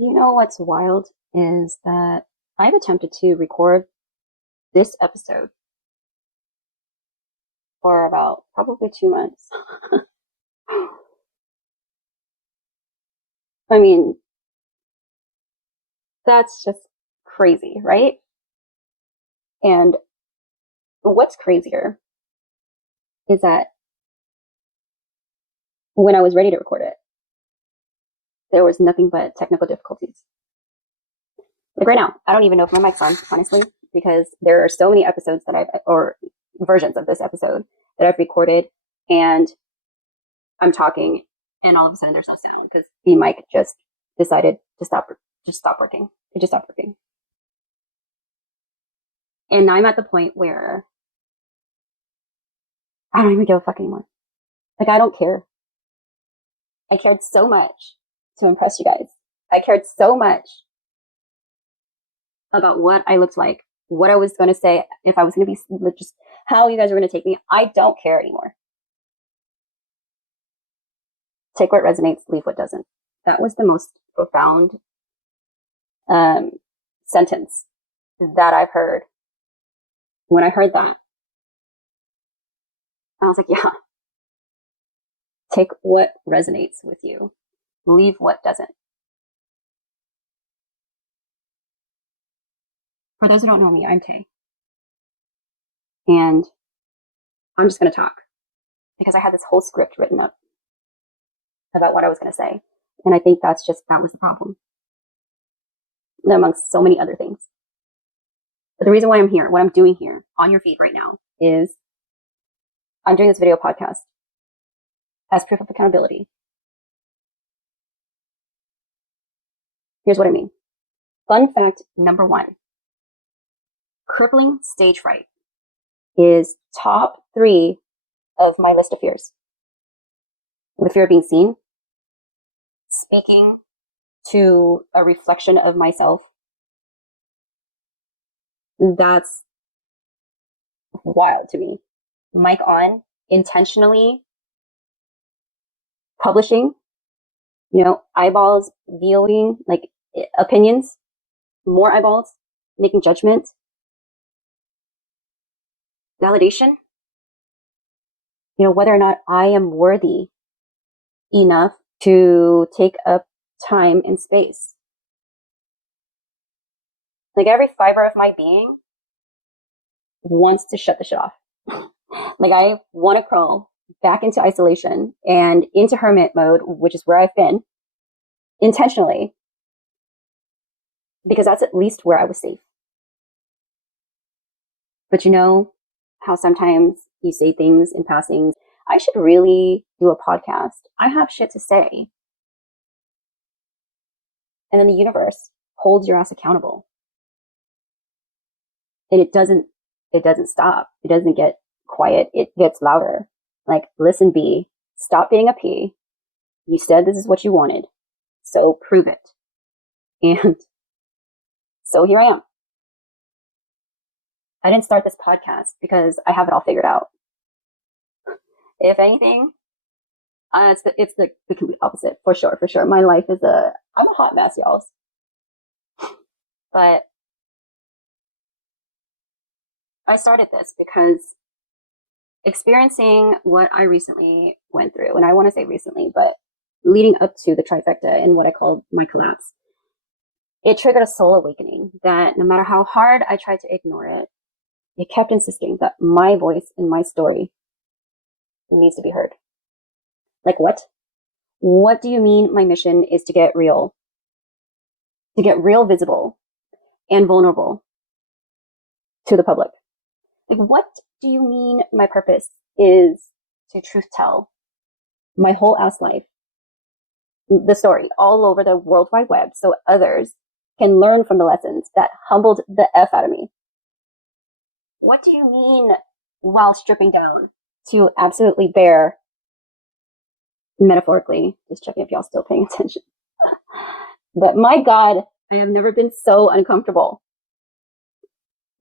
You know what's wild is that I've attempted to record this episode for about probably 2 months. I mean, that's just crazy, right? And what's crazier is that when I was ready to record it, there was nothing but technical difficulties. Like right now, I don't even know if my mic's on, honestly, because there are so many episodes or versions of this episode that I've recorded, and I'm talking, and all of a sudden there's no sound because the mic just decided to stop working. It just stopped working. And now I'm at the point where I don't even give a fuck anymore. Like, I don't care. I cared so much to impress you guys. I cared so much about what I looked like, what I was going to say, if I was going to be just how you guys were going to take me. I don't care anymore. Take what resonates, leave what doesn't. That was the most profound sentence that I've heard. When I heard that, I was like, yeah, take what resonates with you, leave what doesn't. For those who don't know me, I'm Tay. And I'm just going to talk because I had this whole script written up about what I was going to say. And I think that was the problem, amongst so many other things. But the reason why I'm here, what I'm doing here on your feed right now, is I'm doing this video podcast as proof of accountability. Here's what I mean. Fun fact number 1. Crippling stage fright is top 3 of my list of fears. The fear of being seen, speaking to a reflection of myself. That's wild to me. Mic on, intentionally publishing, eyeballs viewing, like opinions, more eyeballs, making judgments, validation, whether or not I am worthy enough to take up time and space. Like every fiber of my being wants to shut the shit off. Like I want to crawl back into isolation and into hermit mode, which is where I've been intentionally, because that's at least where I was safe. But you know how sometimes you say things in passing, I should really do a podcast. I have shit to say. And then the universe holds your ass accountable. And it doesn't stop. It doesn't get quiet. It gets louder. Like, listen, B, stop being a P. You said this is what you wanted. So prove it. And so here I am. I didn't start this podcast because I have it all figured out. If anything, it's the complete opposite, for sure. My life is I'm a hot mess, y'all. But I started this because experiencing what I recently went through, and I want to say recently, but leading up to the trifecta and what I called my collapse, it triggered a soul awakening that no matter how hard I tried to ignore it, it kept insisting that my voice and my story needs to be heard. Like what? What do you mean my mission is to get real? To get real visible and vulnerable to the public? Like, what do you mean my purpose is to truth tell my whole ass life, the story all over the World Wide Web so others can learn from the lessons that humbled the F out of me? What do you mean while stripping down to absolutely bare, metaphorically, just checking if y'all still paying attention, that my God, I have never been so uncomfortable.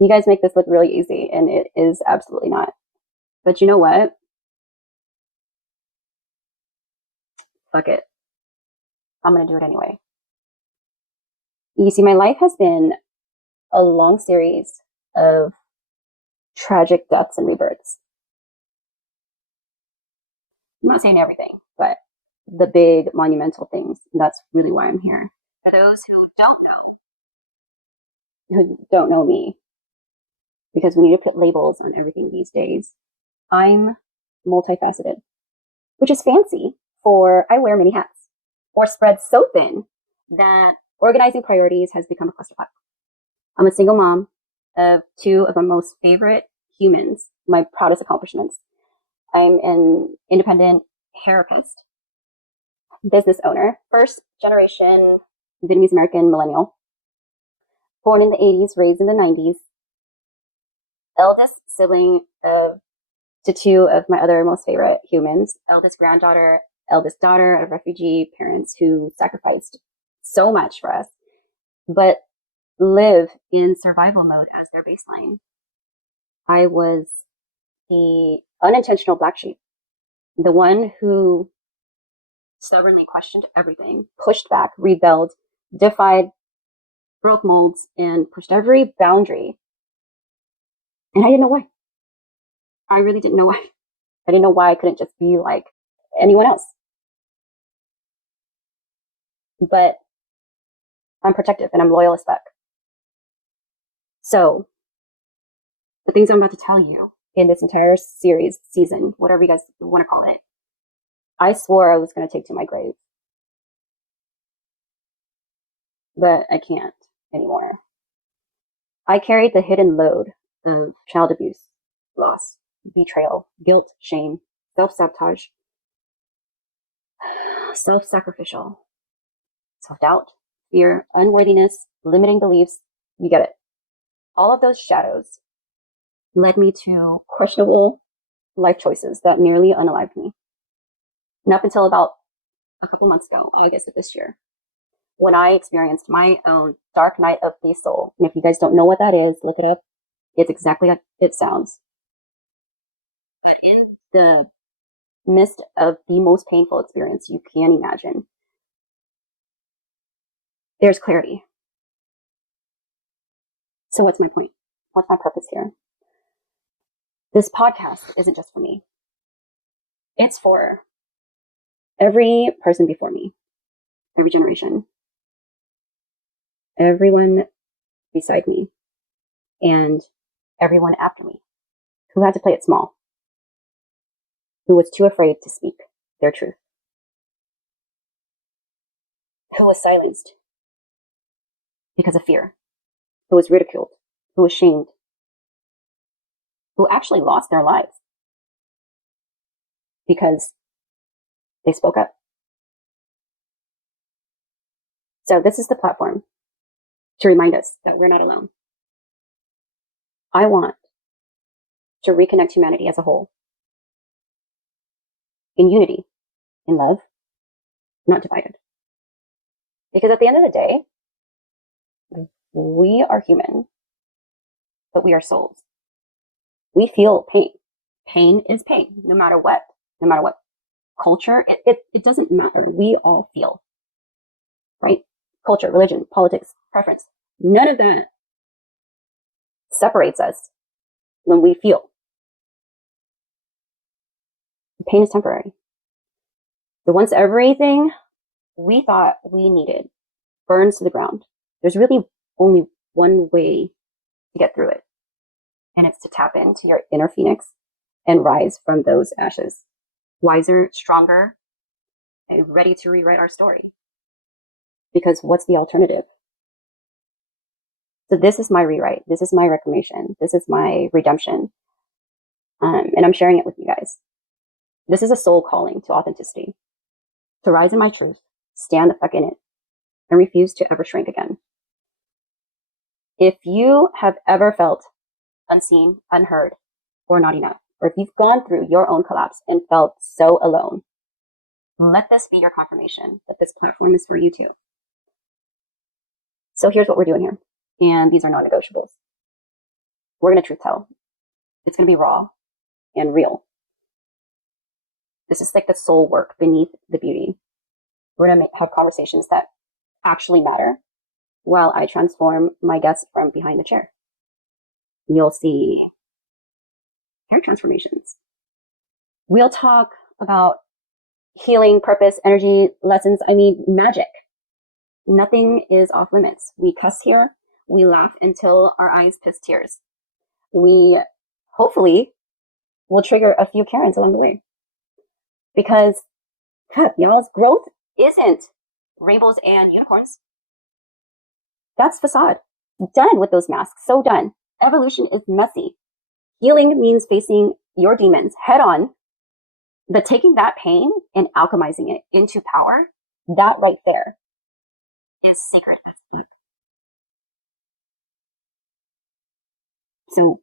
You guys make this look really easy, and it is absolutely not. But you know what? Fuck it. I'm going to do it anyway. You see, my life has been a long series of tragic deaths and rebirths. I'm not saying everything, but the big monumental things. And that's really why I'm here. For those who don't know me, because we need to put labels on everything these days, I'm multifaceted, which is fancy for I wear many hats, or spread so thin that organizing priorities has become a clusterfuck. I'm a single mom of two of my most favorite humans, my proudest accomplishments. I'm an independent therapist, business owner, first generation Vietnamese American millennial, born in the 80s, raised in the 90s, eldest sibling to two of my other most favorite humans, eldest granddaughter, eldest daughter of refugee parents who sacrificed so much for us, but live in survival mode as their baseline. I was the unintentional black sheep, the one who stubbornly questioned everything, pushed back, rebelled, defied, broke molds, and pushed every boundary. And I didn't know why. I really didn't know why. I didn't know why I couldn't just be like anyone else. But I'm protective and I'm loyal as fuck. So, the things I'm about to tell you in this entire series, season, whatever you guys want to call it, I swore I was going to take to my grave. But I can't anymore. I carried the hidden load of child abuse, loss, betrayal, guilt, shame, self-sabotage, self-sacrificial, self-doubt, fear, unworthiness, limiting beliefs. You get it. All of those shadows led me to questionable life choices that nearly unalived me. And up until about a couple months ago, August of this year, when I experienced my own dark night of the soul. And if you guys don't know what that is, look it up. It's exactly like it sounds. But in the midst of the most painful experience you can imagine, there's clarity. So what's my point? What's my purpose here? This podcast isn't just for me. It's for every person before me, every generation, everyone beside me, and everyone after me who had to play it small, who was too afraid to speak their truth, who was silenced because of fear, who was ridiculed, who was shamed, who actually lost their lives because they spoke up. So this is the platform to remind us that we're not alone. I want to reconnect humanity as a whole in unity, in love, not divided. Because at the end of the day, we are human, but we are souls. We feel pain. Pain is pain, no matter what culture, it doesn't matter. We all feel, right? Culture, religion, politics, preference, none of that separates us when we feel. Pain is temporary. But once everything we thought we needed burns to the ground, there's really only one way to get through it. And it's to tap into your inner Phoenix and rise from those ashes. Wiser, stronger, and ready to rewrite our story. Because what's the alternative? So this is my rewrite. This is my reclamation. This is my redemption. And I'm sharing it with you guys. This is a soul calling to authenticity. To rise in my truth, stand the fuck in it, and refuse to ever shrink again. If you have ever felt unseen, unheard, or not enough, or if you've gone through your own collapse and felt so alone, let this be your confirmation that this platform is for you too. So here's what we're doing here. And these are non-negotiables. We're going to truth tell. It's going to be raw and real. This is like the soul work beneath the beauty. We're going to have conversations that actually matter. while I transform my guests from behind the chair. You'll see hair transformations. We'll talk about healing, purpose, energy, lessons. I mean, magic. Nothing is off limits. We cuss here. We laugh until our eyes piss tears. We hopefully will trigger a few Karens along the way. Because, y'all's growth isn't rainbows and unicorns. That's facade. Done with those masks. So done. Evolution is messy. Healing means facing your demons head on, but taking that pain and alchemizing it into power, that right there is sacred. So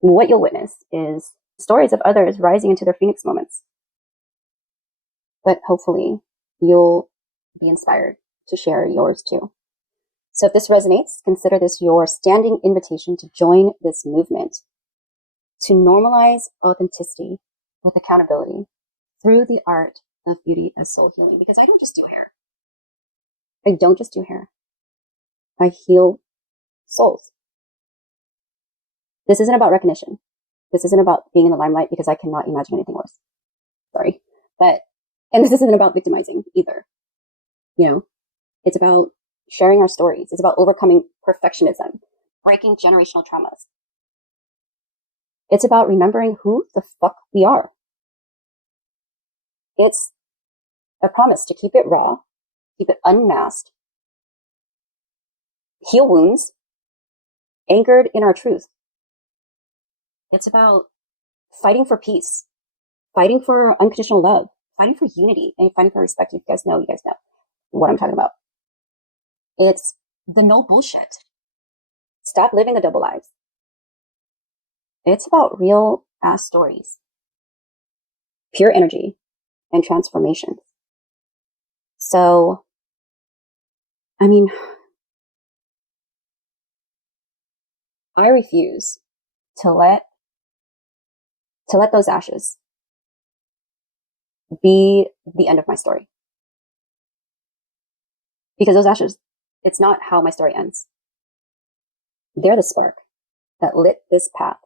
what you'll witness is stories of others rising into their Phoenix moments. But hopefully you'll be inspired to share yours too. So if this resonates, consider this your standing invitation to join this movement, to normalize authenticity with accountability through the art of beauty as soul healing. Because I don't just do hair. I don't just do hair. I heal souls. This isn't about recognition. This isn't about being in the limelight, because I cannot imagine anything worse. Sorry. And this isn't about victimizing either. You know, it's about sharing our stories. It's about overcoming perfectionism, breaking generational traumas. It's about remembering who the fuck we are. It's a promise to keep it raw, keep it unmasked, heal wounds, anchored in our truth. It's about fighting for peace, fighting for unconditional love, fighting for unity, and fighting for respect. You guys know what I'm talking about. It's the no bullshit. Stop living the double lives. It's about real ass stories, pure energy, and transformation. So, I mean, I refuse to let those ashes be the end of my story. Because those ashes, it's not how my story ends. They're the spark that lit this path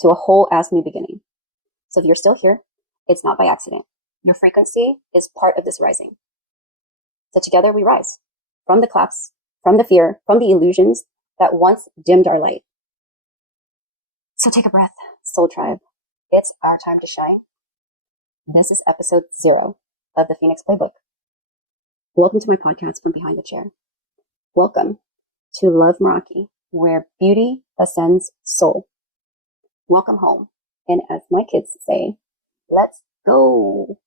to a whole ass new beginning. So if you're still here, it's not by accident. Your frequency is part of this rising. So together we rise from the collapse, from the fear, from the illusions that once dimmed our light. So take a breath, Soul Tribe. It's our time to shine. This is episode 0 of the Phoenix Playbook. Welcome to my podcast from behind the chair. Welcome to Love Meraki, where beauty ascends soul. Welcome home. And as my kids say, let's go.